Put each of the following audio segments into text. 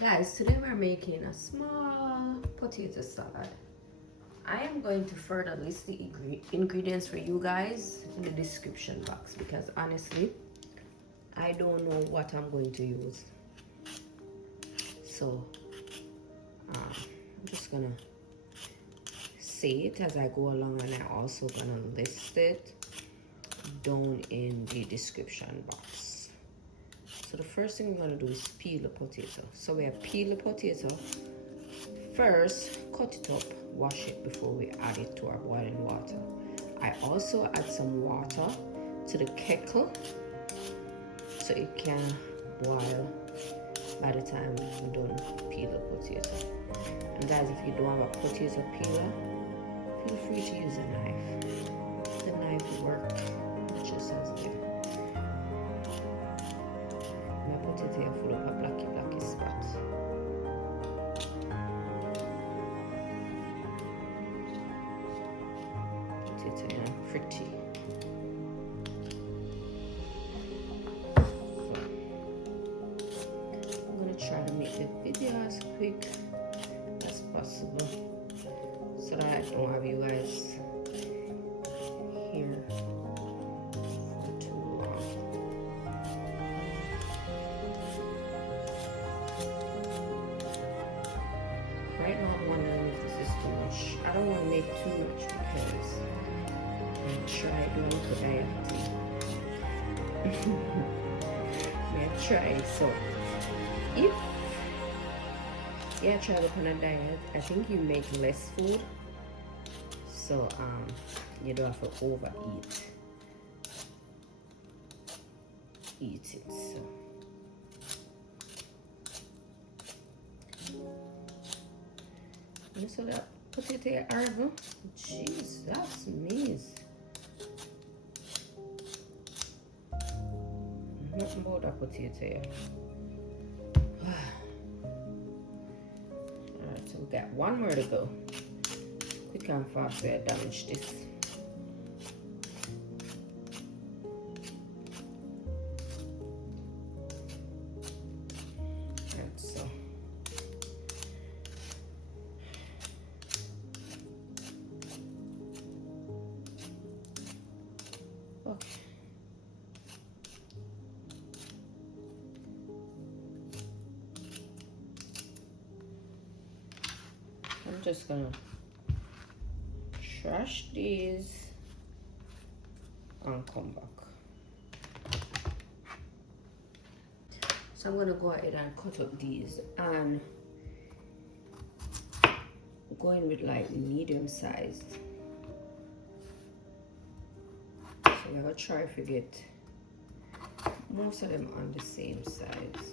Guys, today we're making a small potato salad. I am going to further list the ingredients for you guys in the description box because honestly, I don't know what I'm going to use. So, I'm just gonna say it as I go along, and I'm also gonna list it down in the description box. So the first thing we're gonna do is peel the potato. So we have peel the potato. First, cut it up, wash it before we add it to our boiling water. I also add some water to the kettle so it can boil by the time I'm done peel the potato. And guys, if you don't have a potato peeler, feel free to use a knife. The knife will work just as good. My potato full of a blacky spot. Potato pretty. I'm gonna try to make the video as quick as possible so that I don't have you guys here for too long. Right now I'm wondering if this is too much. I don't want to make too much because I try doing it for dieting. I try. So if you try to on a diet, I think you make less food. So you don't have to overeat. Eat it. You saw that potato herb? Jesus me. Nothing about that potato. Alright, so we got one more to go. Quick and fast so I damage this. Alright, so okay. I'm just gonna trash these and come back. So I'm gonna go ahead and cut up these and go in with like medium sized. So we're gonna try to get most of them on the same size.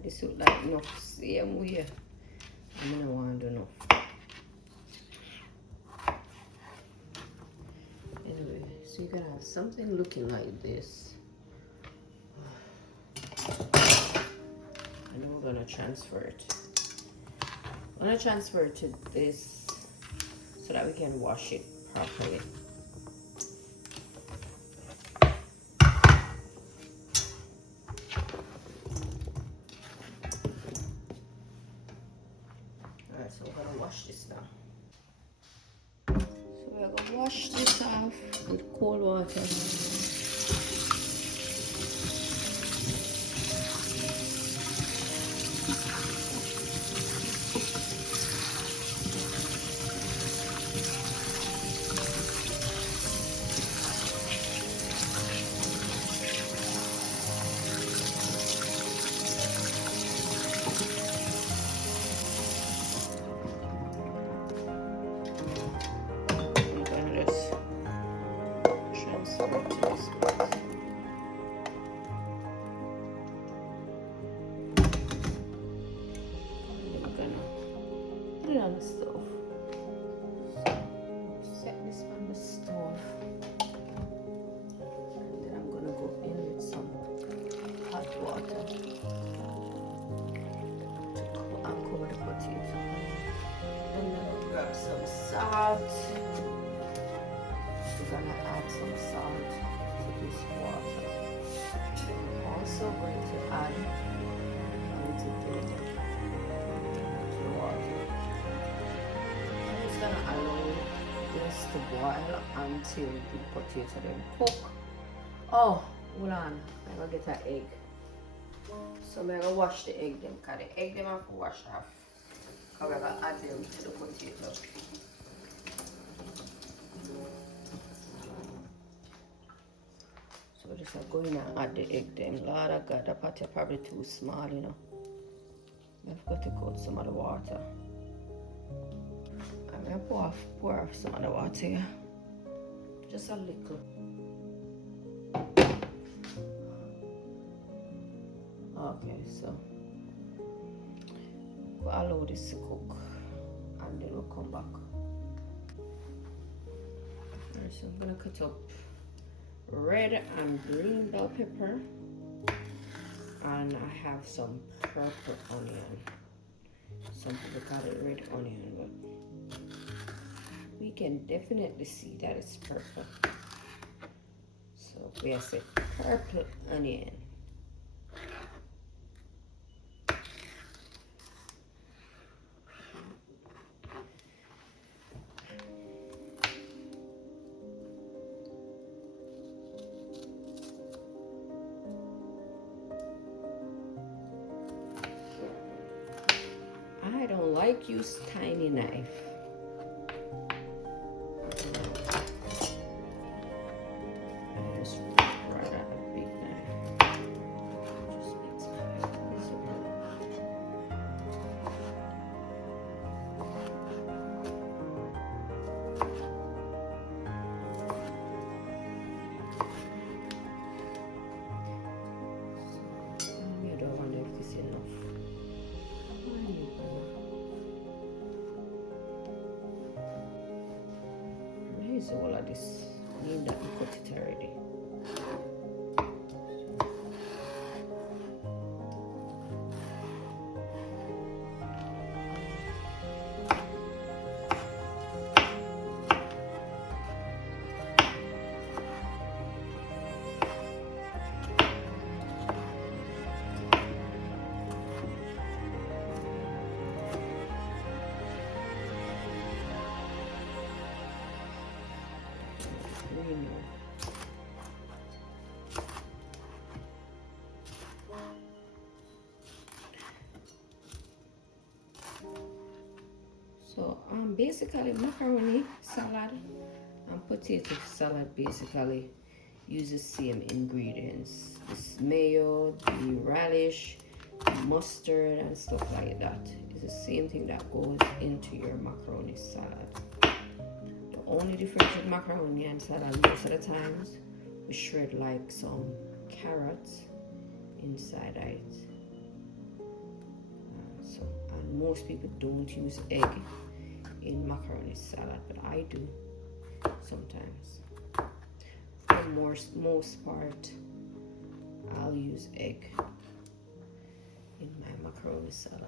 like this look like enough same way. I don't want to do enough. Anyway, so you're gonna have something looking like this. And then we're gonna transfer it. I'm gonna transfer it to this so that we can wash it properly. Alright, so we're gonna wash this now. So we're gonna wash this off with cold water. Put it on the stove. So set this on the stove. And then I'm gonna go in with some hot water and cover the potato. And then I'll grab some salt. We're gonna add some salt to this water. I'm also going to add a little vinegar to the water. I'm just gonna allow this to boil until the potato then cook. Oh, hold on, I'm gonna get an egg. So I'm gonna wash the egg them, because the egg them have to wash off. Because I'm gonna add them to the potato. So just go in and add the egg them. Lord of God, that pot is probably too small, you know. I've got to cut some of the water. I'm gonna pour off some of the water here. Just a little. Okay, so we'll allow this to cook and then we'll come back. Alright, so I'm gonna cut up red and green bell pepper, and I have some purple onion. Some people call it red onion, but we can definitely see that it's purple. So we have said purple onion. I don't like use tiny knife. I just rather a big knife. Just makes my life miserable. I don't wonder if this is enough. So all of this, I need that we cut it already. So basically macaroni salad and potato salad basically use the same ingredients. This mayo, the relish, mustard and stuff like that. It's the same thing that goes into your macaroni salad. The only difference with macaroni and salad, most of the times we shred like some carrots inside it. So, and most people don't use egg in macaroni salad, but I do sometimes. For most part, I'll use egg in my macaroni salad.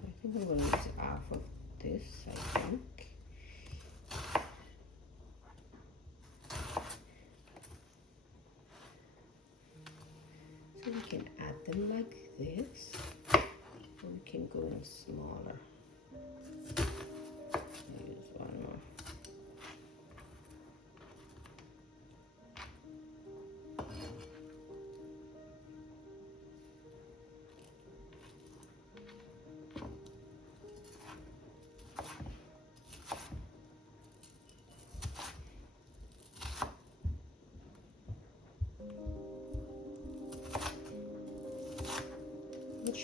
I think I'm going to use half of this, I think. So we can add them like this, or we can go in smaller. I'll use one more.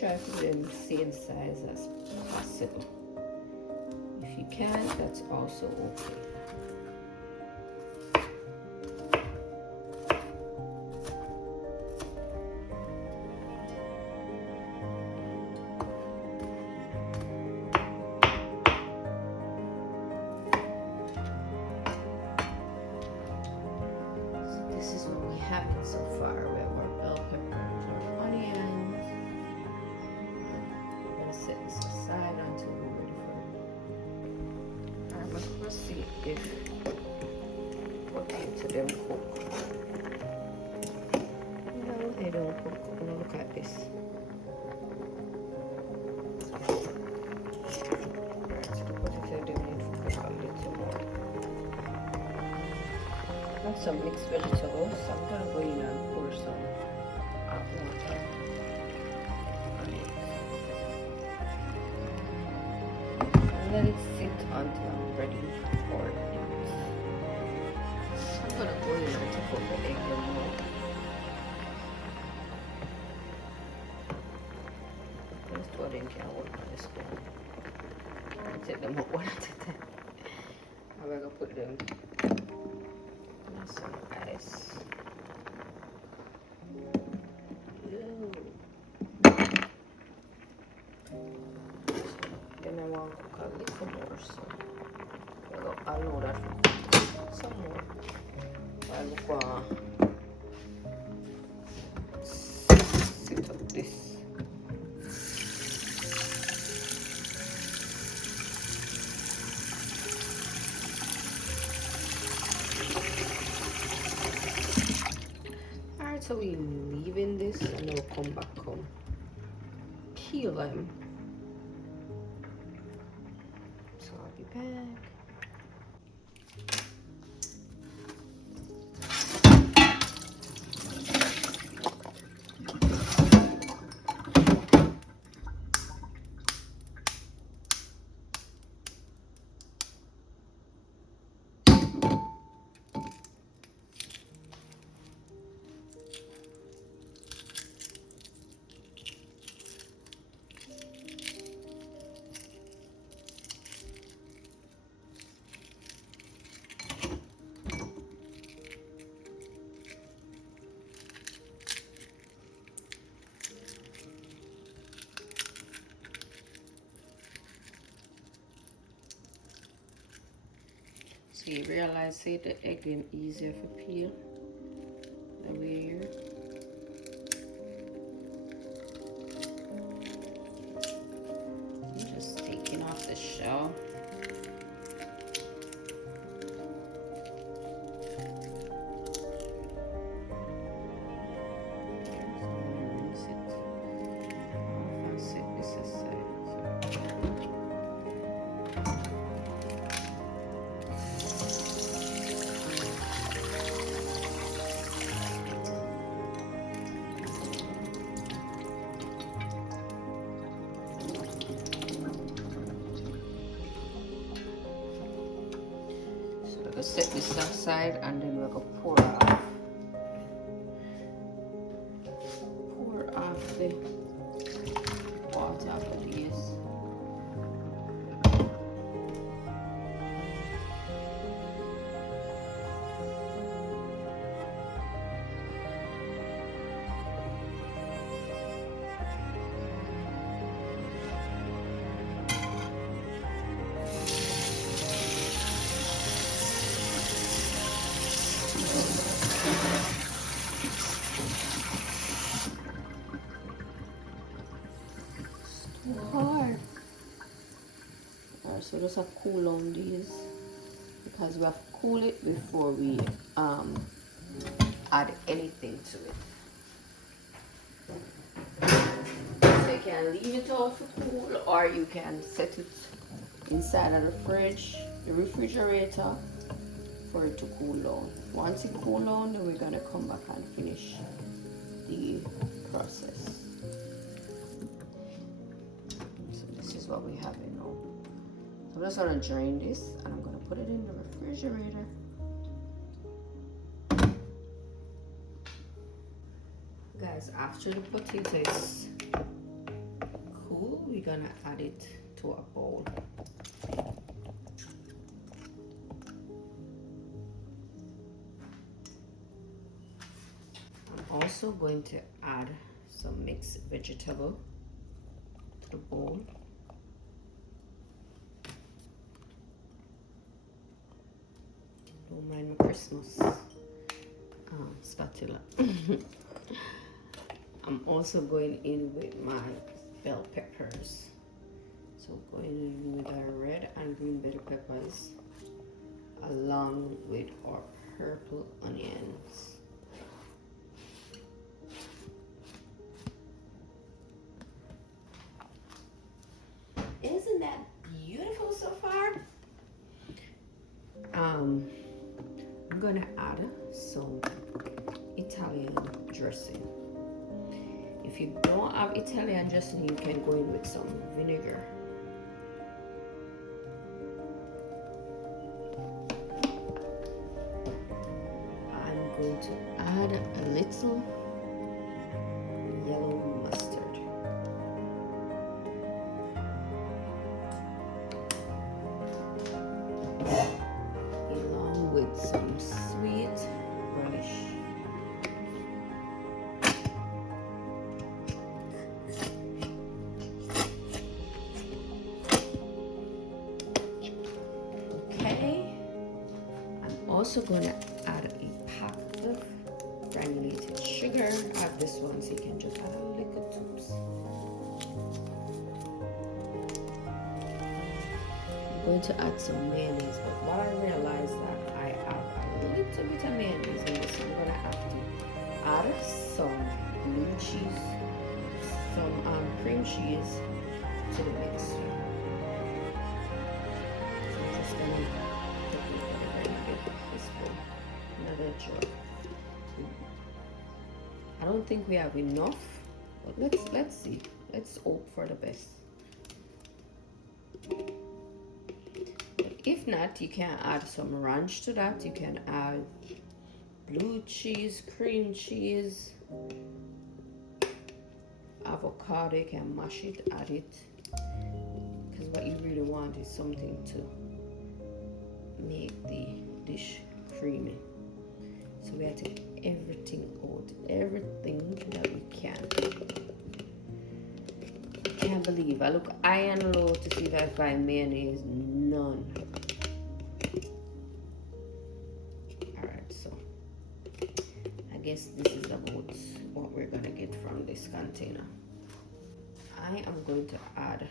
Try to do them the same size as possible. If you can, that's also okay. So this is what we have it so far. We have our bell peppers, our onions. Set this aside until we're ready for it. Alright, let's see if potato them cook. No, they don't cook. Now look at this. Alright, so the potato them need to cook a little more. I have some mixed vegetables, so I'm gonna go in and pour some hot water on it. Let it sit until I'm ready for it. I'm gonna go in and take out the egg remote. Those two of them can hold on the spoon. I'll take them out one at a time. I'm gonna put them in some ice. Then I want to cook a little more, so I'll load that some more. I'll set up this. Alright, so we leaving this and then we'll come back home. Peel them. So I'll be back. So you realize, say the egg is easier to peel the way here. I'm just taking off the shell. Set this aside and then we're gonna pour off the water after this. So just have cool on these because we have to cool it before we add anything to it. So you can leave it out for cool, or you can set it inside of the fridge, the refrigerator, for it to cool down. Once it cool down, then we're gonna come back and finish the process. So this is what we have in now. So I'm just gonna drain this and I'm gonna put it in the refrigerator. Guys, after the potato is cool, we're gonna add it to a bowl. I'm also going to add some mixed vegetable to the bowl. Don't mind my Christmas spatula. I'm also going in with my bell peppers. So going in with our red and green bell peppers along with our purple onions. Isn't that beautiful so far? I'm gonna add some Italian dressing. If you don't have Italian dressing, you can go in with some vinegar. I'm going to add a little yellow mustard. Along with some sweet relish. Also gonna add a pack of granulated sugar. I have this one, so you can just add a little tubes. I'm going to add some mayonnaise, but what I realized that I have a little bit of mayonnaise in this, I'm gonna have to add some blue cheese, some cream cheese to the mix. So I'm just gonna another jug. I don't think we have enough, but let's see. Let's hope for the best. But if not, you can add some ranch to that. You can add blue cheese, cream cheese, avocado. You can mash it, add it, because what you really want is something to make the dish creamy. So we have to take everything out, everything that we can. I can't believe I look high and low to see if I find mayonnaise. None. Alright, so I guess this is about what we're gonna get from this container. I am going to add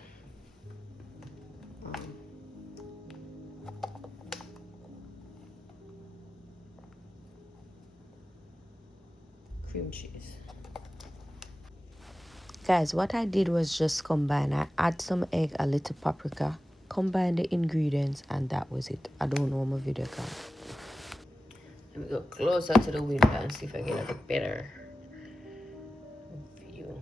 cream cheese. Guys, what I did was just combine. I add some egg, a little paprika, combine the ingredients, and that was it. I don't know my video camera. Let me go closer to the window and see if I get a better view.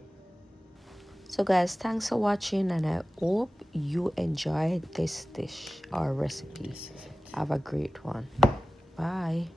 So guys, thanks for watching, and I hope you enjoyed this dish or recipe. Have a great one. Bye.